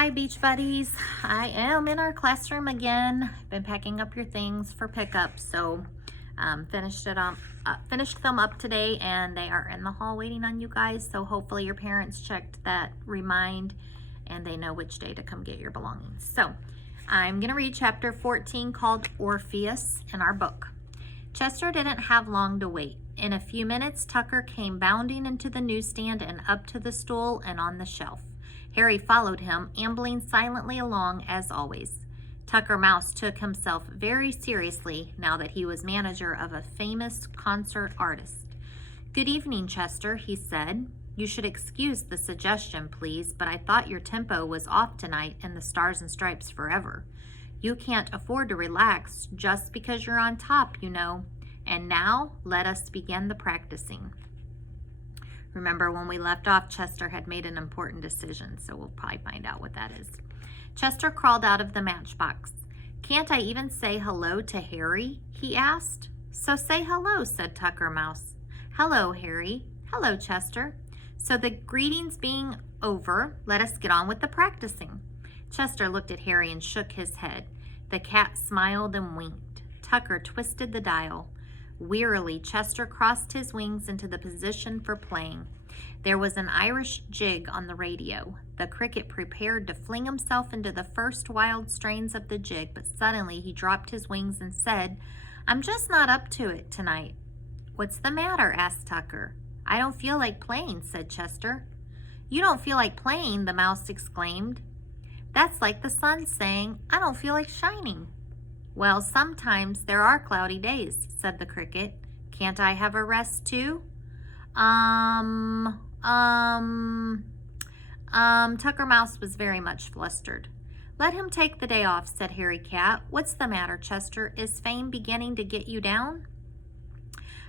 Hi, Beach Buddies. I am in our classroom again. I've been packing up your things for pickup, so finished them up today, and they are in the hall waiting on you guys. So hopefully your parents checked that remind, and they know which day to come get your belongings. So I'm gonna read chapter 14 called Orpheus in our book. Chester didn't have long to wait. In a few minutes, Tucker came bounding into the newsstand and up to the stool and on the shelf. Harry followed him, ambling silently along as always. Tucker Mouse took himself very seriously now that he was manager of a famous concert artist. "Good evening, Chester," he said. "You should excuse the suggestion, please, but I thought your tempo was off tonight in the Stars and Stripes Forever. You can't afford to relax just because you're on top, you know. And now, let us begin the practicing." Remember, when we left off, Chester had made an important decision, so we'll probably find out what that is. Chester crawled out of the matchbox. "Can't I even say hello to Harry?" he asked. "So say hello," said Tucker Mouse. "Hello, Harry." "Hello, Chester." So the greetings being over, let us get on with the practicing. Chester looked at Harry and shook his head. The cat smiled and winked. Tucker twisted the dial. Wearily, Chester crossed his wings into the position for playing. There was an Irish jig on the radio. The cricket prepared to fling himself into the first wild strains of the jig, but suddenly he dropped his wings and said, "I'm just not up to it tonight." "What's the matter?" asked Tucker. "I don't feel like playing," said Chester. "You don't feel like playing?" the mouse exclaimed. "That's like the sun saying, 'I don't feel like shining.'" "Well, sometimes there are cloudy days," said the cricket. "Can't I have a rest too?" Tucker Mouse was very much flustered. "Let him take the day off," said Harry Cat. "What's the matter, Chester? Is fame beginning to get you down?"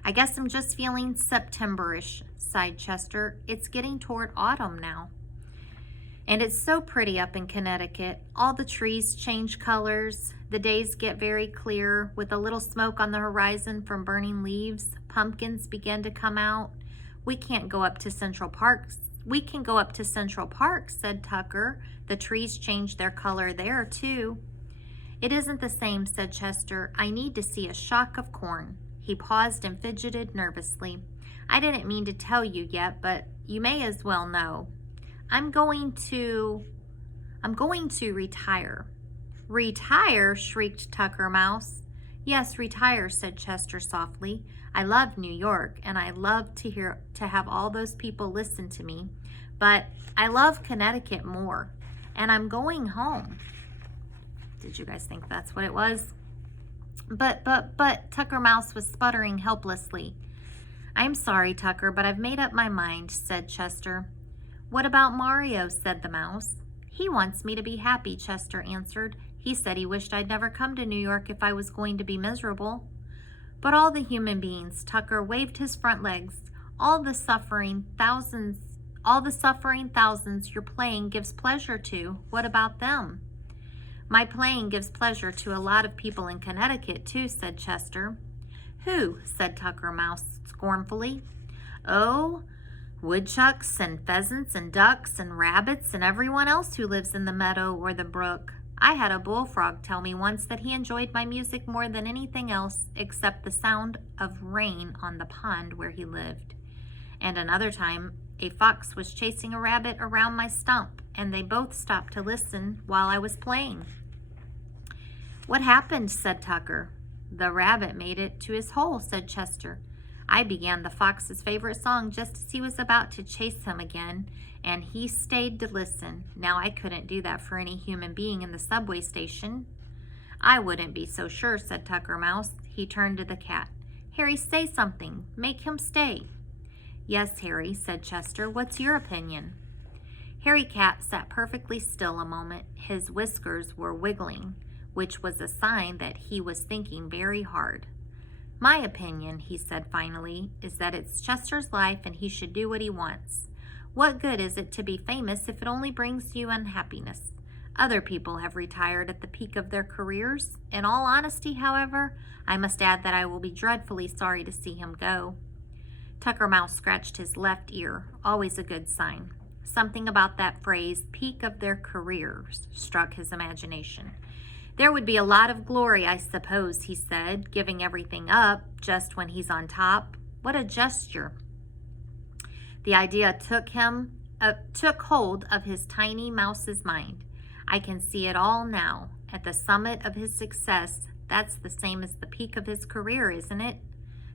"I guess I'm just feeling September-ish," sighed Chester. "It's getting toward autumn now. And it's so pretty up in Connecticut. All the trees change colors. The days get very clear with a little smoke on the horizon from burning leaves. Pumpkins begin to come out. We can go up to Central Park, said Tucker. The trees change their color there, too. "It isn't the same," said Chester. "I need to see a shock of corn." He paused and fidgeted nervously. "I didn't mean to tell you yet, but you may as well know. I'm going to retire." "Retire?" shrieked Tucker Mouse. "Yes, retire," said Chester softly. "I love New York, and I love to have all those people listen to me, but I love Connecticut more, and I'm going home." Did you guys think that's what it was? But, Tucker Mouse was sputtering helplessly. "I'm sorry, Tucker, but I've made up my mind," said Chester. "What about Mario?" said the mouse. "He wants me to be happy," Chester answered. "He said he wished I'd never come to New York if I was going to be miserable." "But all the human beings," Tucker waved his front legs, all the suffering thousands you're playing gives pleasure to, what about them?" "My playing gives pleasure to a lot of people in Connecticut, too," said Chester. "Who?" said Tucker Mouse scornfully. "Oh, woodchucks and pheasants and ducks and rabbits and everyone else who lives in the meadow or the brook. I had a bullfrog tell me once that he enjoyed my music more than anything else except the sound of rain on the pond where he lived. And another time, a fox was chasing a rabbit around my stump, and they both stopped to listen while I was playing." "What happened?" said Tucker. "The rabbit made it to his hole," said Chester. "I began the fox's favorite song just as he was about to chase him again, and he stayed to listen. Now I couldn't do that for any human being in the subway station." "I wouldn't be so sure," said Tucker Mouse. He turned to the cat. "Harry, say something. Make him stay." "Yes, Harry," said Chester. "What's your opinion?" Harry Cat sat perfectly still a moment. His whiskers were wiggling, which was a sign that he was thinking very hard. "My opinion," he said finally, "is that it's Chester's life and he should do what he wants. What good is it to be famous if it only brings you unhappiness? Other people have retired at the peak of their careers. In all honesty, however, I must add that I will be dreadfully sorry to see him go." Tucker Mouse scratched his left ear, always a good sign. Something about that phrase, peak of their careers, struck his imagination. There would be a lot of glory, I suppose, he said, giving everything up just when he's on top. What a gesture. The idea took hold of his tiny mouse's mind. I can see it all now. At the summit of his success, that's the same as the peak of his career, isn't it?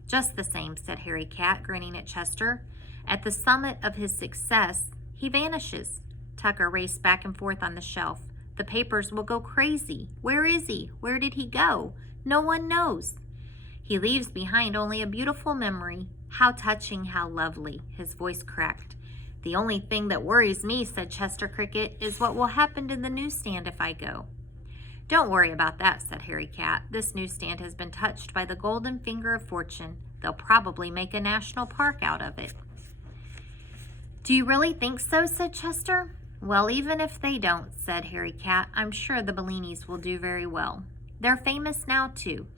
Just the same, said Harry Cat, grinning at Chester. At the summit of his success, he vanishes. Tucker raced back and forth on the shelf. The papers will go crazy. Where is he? Where did he go? No one knows. He leaves behind only a beautiful memory. How touching, how lovely. His voice cracked. The only thing that worries me, said Chester Cricket, is what will happen to the newsstand if I go. Don't worry about that, said Harry Cat. This newsstand has been touched by the golden finger of fortune. They'll probably make a national park out of it. Do you really think so, said Chester. Well, even if they don't, said Harry Cat, I'm sure the Bellinis will do very well. They're famous now, too.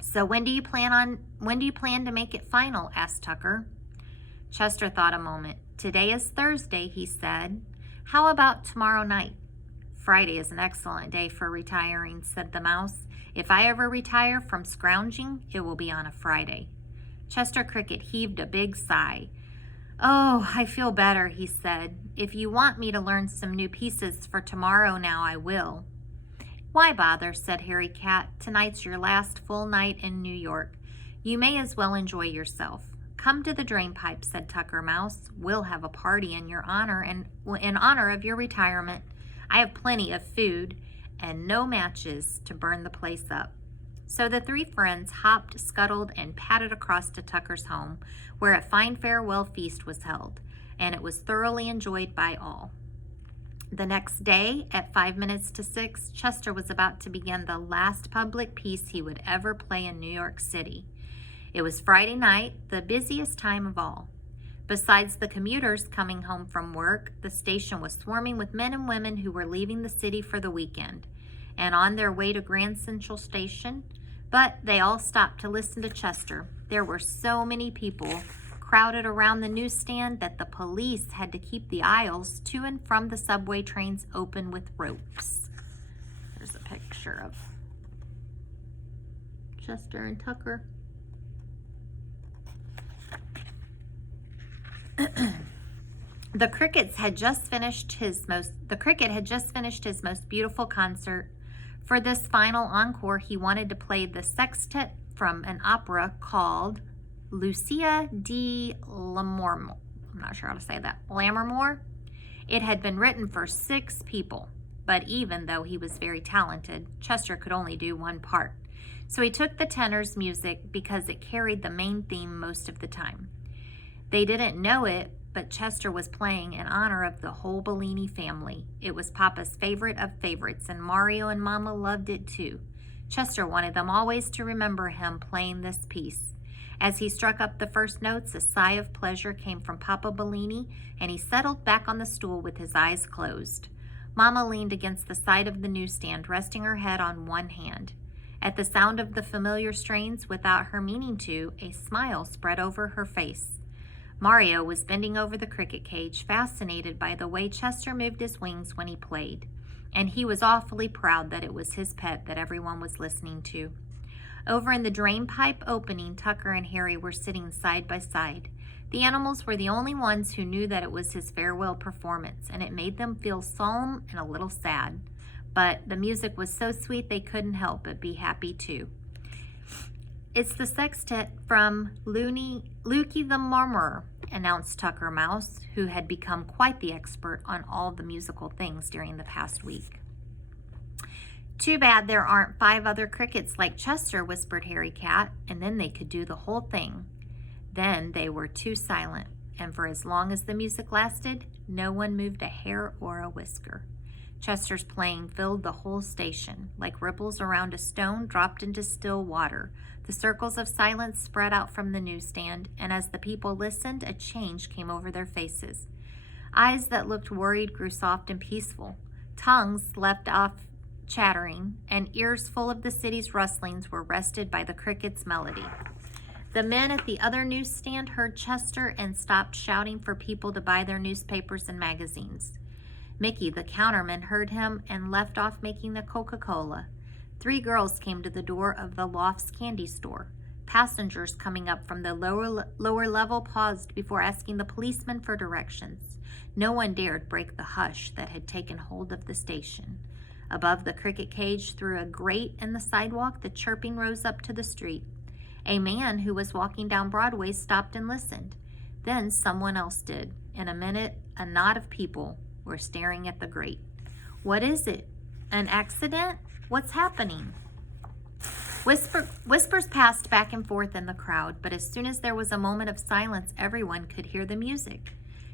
So when do you plan to make it final? Asked Tucker. Chester thought a moment. Today is Thursday, he said. How about tomorrow night? Friday is an excellent day for retiring, said the mouse. If I ever retire from scrounging, it will be on a Friday. Chester Cricket heaved a big sigh. Oh, I feel better, he said. If you want me to learn some new pieces for tomorrow now, I will. Why bother, said Harry Cat. Tonight's your last full night in New York. You may as well enjoy yourself. Come to the drain pipe, said Tucker Mouse. We'll have a party in your honor and in honor of your retirement. I have plenty of food and no matches to burn the place up. So the three friends hopped, scuttled, and padded across to Tucker's home, where a fine farewell feast was held, and it was thoroughly enjoyed by all. The next day, at 6:05, Chester was about to begin the last public piece he would ever play in New York City. It was Friday night, the busiest time of all. Besides the commuters coming home from work, the station was swarming with men and women who were leaving the city for the weekend and on their way to Grand Central Station, but they all stopped to listen to Chester. There were so many people crowded around the newsstand that the police had to keep the aisles to and from the subway trains open with ropes. There's a picture of Chester and Tucker. The cricket had just finished his most beautiful concert. For this final encore, he wanted to play the sextet from an opera called Lucia di Lammermoor. I'm not sure how to say that. Lammermoor. It had been written for 6 people, but even though he was very talented, Chester could only do one part. So he took the tenor's music because it carried the main theme most of the time. They didn't know it, but Chester was playing in honor of the whole Bellini family. It was Papa's favorite of favorites, and Mario and Mama loved it too. Chester wanted them always to remember him playing this piece. As he struck up the first notes, a sigh of pleasure came from Papa Bellini, and he settled back on the stool with his eyes closed. Mama leaned against the side of the newsstand, resting her head on one hand. At the sound of the familiar strains, without her meaning to, a smile spread over her face. Mario was bending over the cricket cage, fascinated by the way Chester moved his wings when he played, and he was awfully proud that it was his pet that everyone was listening to. Over in the drain pipe opening, Tucker and Harry were sitting side by side. The animals were the only ones who knew that it was his farewell performance, and it made them feel solemn and a little sad. But the music was so sweet they couldn't help but be happy too. It's the sextet from Lucy the Murmurer, announced Tucker Mouse, who had become quite the expert on all the musical things during the past week. Too bad there aren't 5 other crickets like Chester, whispered Harry Cat, and then they could do the whole thing. Then they were too silent, and for as long as the music lasted, no one moved a hair or a whisker. Chester's playing filled the whole station, like ripples around a stone dropped into still water. The circles of silence spread out from the newsstand, and as the people listened, a change came over their faces. Eyes that looked worried grew soft and peaceful. Tongues left off chattering, and ears full of the city's rustlings were rested by the cricket's melody. The men at the other newsstand heard Chester and stopped shouting for people to buy their newspapers and magazines. Mickey, the counterman, heard him and left off making the Coca-Cola. 3 girls came to the door of the Lofts candy store. Passengers coming up from the lower level paused before asking the policeman for directions. No one dared break the hush that had taken hold of the station. Above the cricket cage, through a grate in the sidewalk, the chirping rose up to the street. A man who was walking down Broadway stopped and listened. Then someone else did. In a minute, a knot of people were staring at the grate. What is it? An accident? What's happening? Whispers passed back and forth in the crowd, but as soon as there was a moment of silence, everyone could hear the music.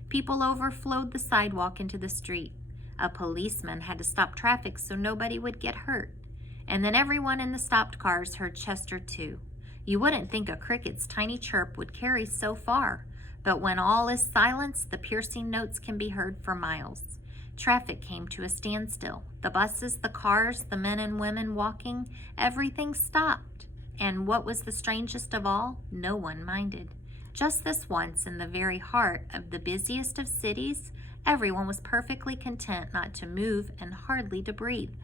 People overflowed the sidewalk into the street. A policeman had to stop traffic so nobody would get hurt. And then everyone in the stopped cars heard Chester too. You wouldn't think a cricket's tiny chirp would carry so far, but when all is silence, the piercing notes can be heard for miles. Traffic came to a standstill. The buses, the cars, the men and women walking, everything stopped. And what was the strangest of all? No one minded. Just this once, in the very heart of the busiest of cities, everyone was perfectly content not to move and hardly to breathe.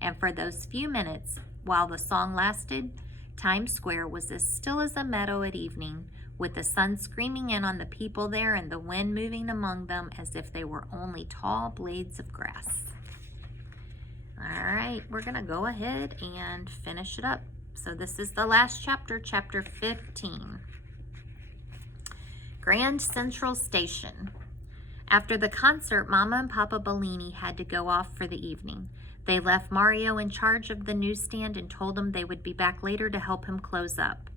And for those few minutes, while the song lasted, Times Square was as still as a meadow at evening, with the sun screaming in on the people there and the wind moving among them as if they were only tall blades of grass. All right, we're going to go ahead and finish it up. So this is the last chapter, chapter 15. Grand Central Station. After the concert, Mama and Papa Bellini had to go off for the evening. They left Mario in charge of the newsstand and told him they would be back later to help him close up.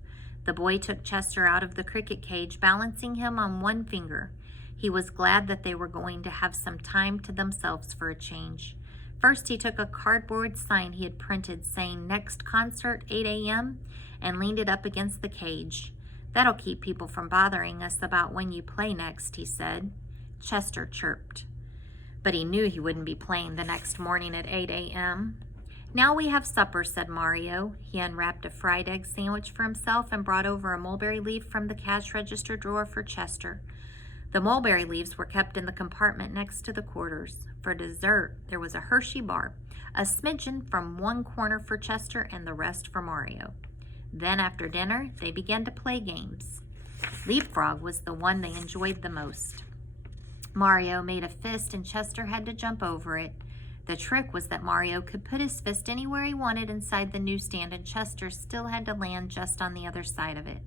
The boy took Chester out of the cricket cage, balancing him on one finger. He was glad that they were going to have some time to themselves for a change. First, he took a cardboard sign he had printed saying "Next concert, 8 a.m." and leaned it up against the cage. "That'll keep people from bothering us about when you play next," he said. Chester chirped. But he knew he wouldn't be playing the next morning at 8 a.m. "Now we have supper," said Mario. He unwrapped a fried egg sandwich for himself and brought over a mulberry leaf from the cash register drawer for Chester. The mulberry leaves were kept in the compartment next to the quarters. For dessert, there was a Hershey bar, a smidgen from one corner for Chester and the rest for Mario. Then after dinner, they began to play games. Leapfrog was the one they enjoyed the most. Mario made a fist and Chester had to jump over it. The trick was that Mario could put his fist anywhere he wanted inside the newsstand and Chester still had to land just on the other side of it.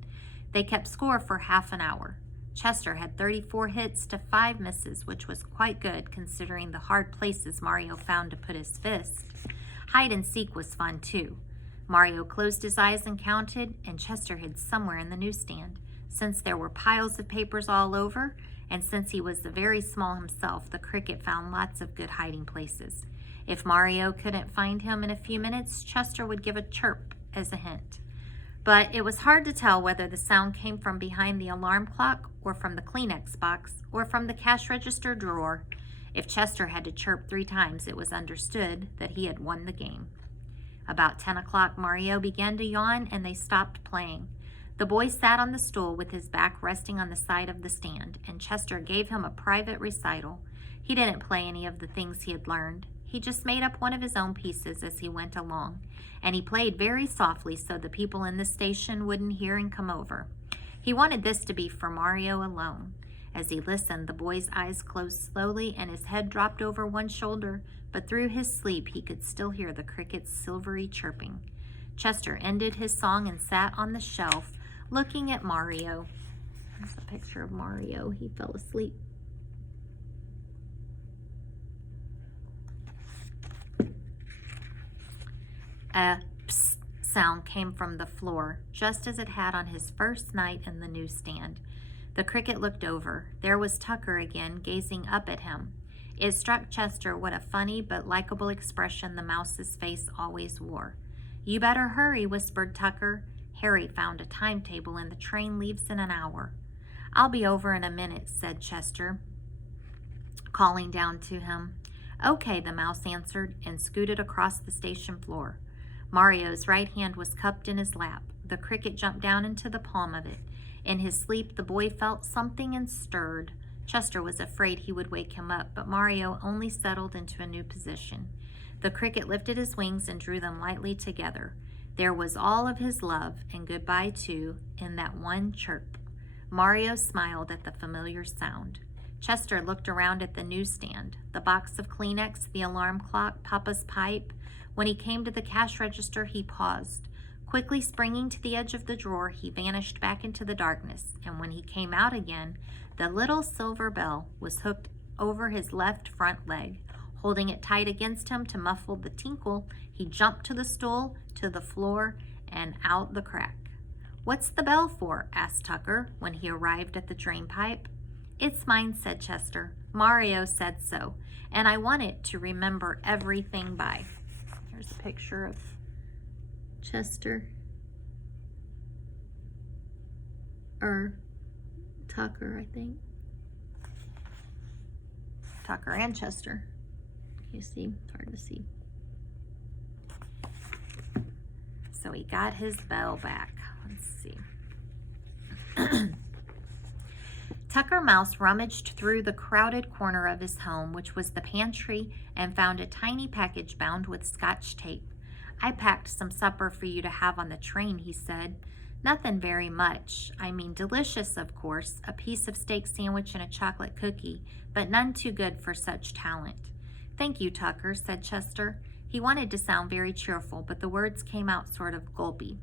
They kept score for half an hour. Chester had 34 hits to 5 misses, which was quite good considering the hard places Mario found to put his fist. Hide and seek was fun too. Mario closed his eyes and counted, and Chester hid somewhere in the newsstand. Since there were piles of papers all over, and since he was very small himself, the cricket found lots of good hiding places. If Mario couldn't find him in a few minutes, Chester would give a chirp as a hint. But it was hard to tell whether the sound came from behind the alarm clock or from the Kleenex box or from the cash register drawer. If Chester had to chirp 3 times, it was understood that he had won the game. About 10 o'clock, Mario began to yawn and they stopped playing. The boy sat on the stool with his back resting on the side of the stand, and Chester gave him a private recital. He didn't play any of the things he had learned. He just made up one of his own pieces as he went along, and he played very softly so the people in the station wouldn't hear and come over. He wanted this to be for Mario alone. As he listened, the boy's eyes closed slowly and his head dropped over one shoulder, but through his sleep he could still hear the cricket's silvery chirping. Chester ended his song and sat on the shelf, looking at Mario. There's a picture of Mario. He fell asleep. A psst sound came from the floor, just as it had on his first night in the newsstand. The cricket looked over. There was Tucker again, gazing up at him. It struck Chester what a funny but likable expression the mouse's face always wore. "You better hurry," whispered Tucker. "Harry found a timetable and the train leaves in an hour." "I'll be over in a minute," said Chester, calling down to him. "Okay," the mouse answered and scooted across the station floor. Mario's right hand was cupped in his lap. the cricket jumped down into the palm of it. In his sleep, the boy felt something and stirred. Chester was afraid he would wake him up, but Mario only settled into a new position. The cricket lifted his wings and drew them lightly together. There was all of his love and goodbye, too, in that one chirp. Mario smiled at the familiar sound. Chester looked around at the newsstand, the box of Kleenex, the alarm clock, Papa's pipe. When he came to the cash register, he paused. Quickly springing to the edge of the drawer, he vanished back into the darkness, and when he came out again, the little silver bell was hooked over his left front leg. Holding it tight against him to muffle the tinkle, he jumped to the stool, to the floor, and out the crack. "What's the bell for?" asked Tucker when he arrived at the drain pipe. "It's mine," said Chester. "Mario said so, and I want it to remember everything by." Here's a picture of Chester, or Tucker, I think. Tucker and Chester. You see, it's hard to see. So he got his bell back. Let's see. Tucker Mouse rummaged through the crowded corner of his home, which was the pantry, and found a tiny package bound with Scotch tape. "I packed some supper for you to have on the train," he said. "Nothing very much. I mean, delicious, of course, a piece of steak sandwich and a chocolate cookie, but none too good for such talent." "Thank you, Tucker," said Chester. He wanted to sound very cheerful, but the words came out sort of gulpy.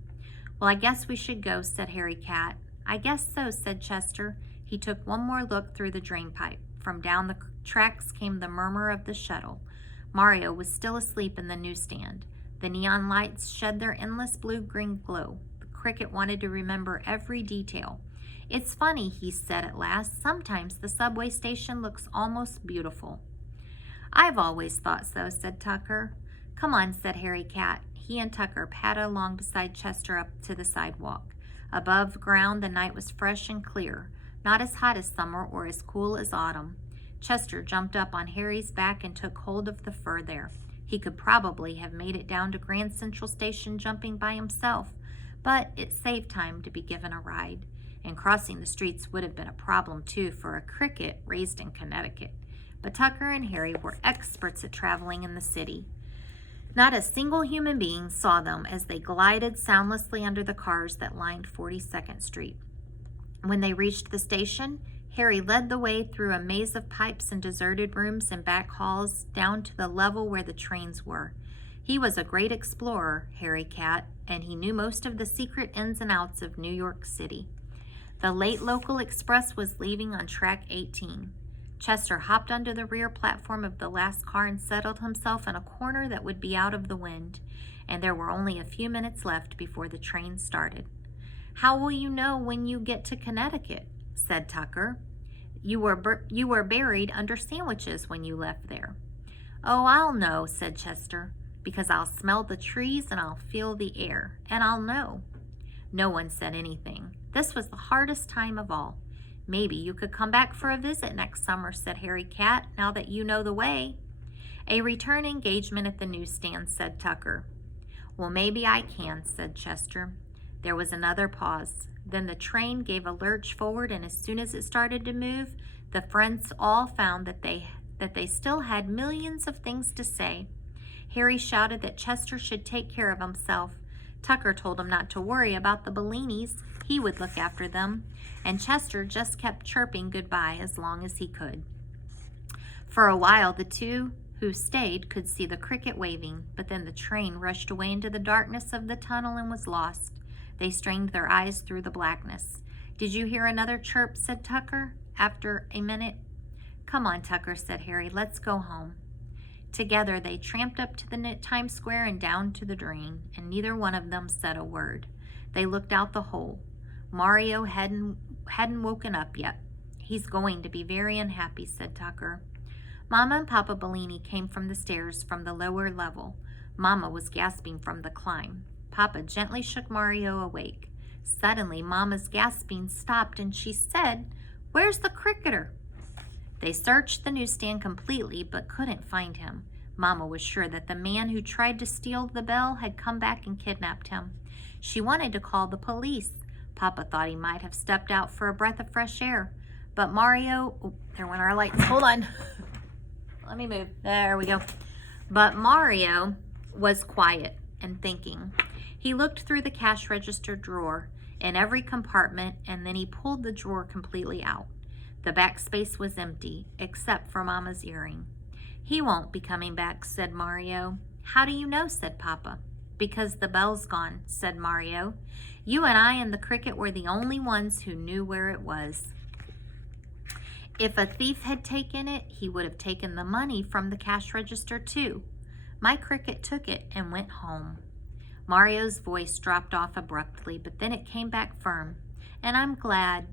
"Well, I guess we should go," said Harry Cat. "I guess so," said Chester. He took one more look through the drain pipe. From down the tracks came the murmur of the shuttle. Mario was still asleep in the newsstand. The neon lights shed their endless blue-green glow. The cricket wanted to remember every detail. "It's funny," he said at last. "Sometimes the subway station looks almost beautiful." "I've always thought so," said Tucker. "Come on," said Harry Cat. He and Tucker padded along beside Chester up to the sidewalk. Above ground, the night was fresh and clear, not as hot as summer or as cool as autumn. Chester jumped up on Harry's back and took hold of the fur there. He could probably have made it down to Grand Central Station jumping by himself, but it saved time to be given a ride. And crossing the streets would have been a problem, too, for a cricket raised in Connecticut. But Tucker and Harry were experts at traveling in the city. Not a single human being saw them as they glided soundlessly under the cars that lined 42nd Street. When they reached the station, Harry led the way through a maze of pipes and deserted rooms and back halls down to the level where the trains were. He was a great explorer, Harry Cat, and he knew most of the secret ins and outs of New York City. The late local express was leaving on track 18. Chester hopped onto the rear platform of the last car and settled himself in a corner that would be out of the wind, and there were only a few minutes left before the train started. "How will you know when you get to Connecticut?" said Tucker. You were buried under sandwiches when you left there." "Oh, I'll know," said Chester, "because I'll smell the trees and I'll feel the air, and I'll know." No one said anything. This was the hardest time of all. "Maybe you could come back for a visit next summer," said Harry Cat, "now that you know the way." "A return engagement at the newsstand," said Tucker. "Well, maybe I can," said Chester. There was another pause. Then the train gave a lurch forward, and as soon as it started to move, the friends all found that they still had millions of things to say. Harry shouted that Chester should take care of himself. Tucker told him not to worry about the Bellinis. He would look after them. And Chester just kept chirping goodbye as long as he could. For a while, the two who stayed could see the cricket waving, but then the train rushed away into the darkness of the tunnel and was lost. They strained their eyes through the blackness. "Did you hear another chirp?" said Tucker, after a minute. "Come on, Tucker," said Harry. "Let's go home." Together, they tramped up to the Times Square and down to the drain, and neither one of them said a word. They looked out the hole. Mario hadn't woken up yet. "He's going to be very unhappy," said Tucker. Mama and Papa Bellini came from the stairs from the lower level. Mama was gasping from the climb. Papa gently shook Mario awake. Suddenly, Mama's gasping stopped, and she said, "Where's the cricketer?" They searched the newsstand completely, but couldn't find him. Mama was sure that the man who tried to steal the bell had come back and kidnapped him. She wanted to call the police. Papa thought he might have stepped out for a breath of fresh air. But Mario, oh, there went our lights. Hold on. Let me move. There we go. But Mario was quiet and thinking. He looked through the cash register drawer in every compartment, and then he pulled the drawer completely out. The back space was empty, except for Mama's earring. "He won't be coming back," said Mario. "How do you know?" said Papa. "Because the bell's gone," said Mario. "You and I and the cricket were the only ones who knew where it was. If a thief had taken it, he would have taken the money from the cash register too. My cricket took it and went home." Mario's voice dropped off abruptly, but then it came back firm. "And I'm glad."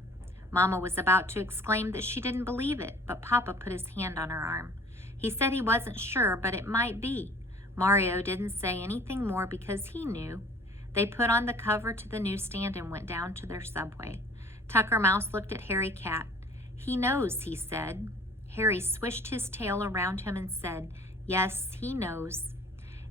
Mama was about to exclaim that she didn't believe it, but Papa put his hand on her arm. He said he wasn't sure, but it might be. Mario didn't say anything more because he knew. They put on the cover to the newsstand and went down to their subway. Tucker Mouse looked at Harry Cat. "He knows," he said. Harry swished his tail around him and said, "Yes, he knows."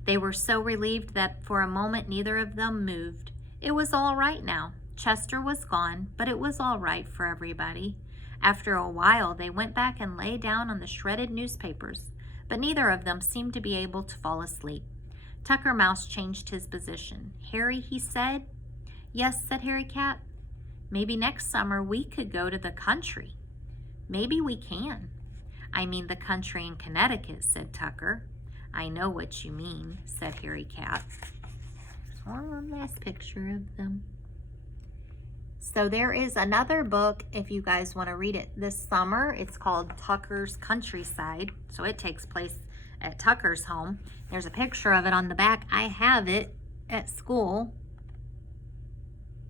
They were so relieved that for a moment neither of them moved. It was all right now. Chester was gone, but it was all right for everybody. After a while, they went back and lay down on the shredded newspapers, but neither of them seemed to be able to fall asleep. Tucker Mouse changed his position. "Harry," he said. "Yes," said Harry Cat. "Maybe next summer we could go to the country." "Maybe we can." "I mean the country in Connecticut," said Tucker. "I know what you mean," said Harry Cat. One last picture of them. So there is another book if you guys want to read it this summer. It's called Tucker's Countryside. So it takes place at Tucker's home. There's a picture of it on the back. I have it at school.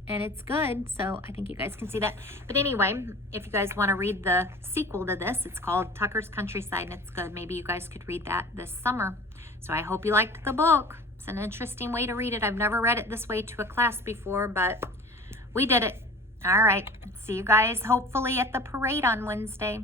And it's good, so I think you guys can see that. But anyway, if you guys want to read the sequel to this, it's called Tucker's Countryside, and it's good. Maybe you guys could read that this summer. So I hope you liked the book. It's an interesting way to read it. I've never read it this way to a class before, but we did it. All right. See you guys hopefully at the parade on Wednesday.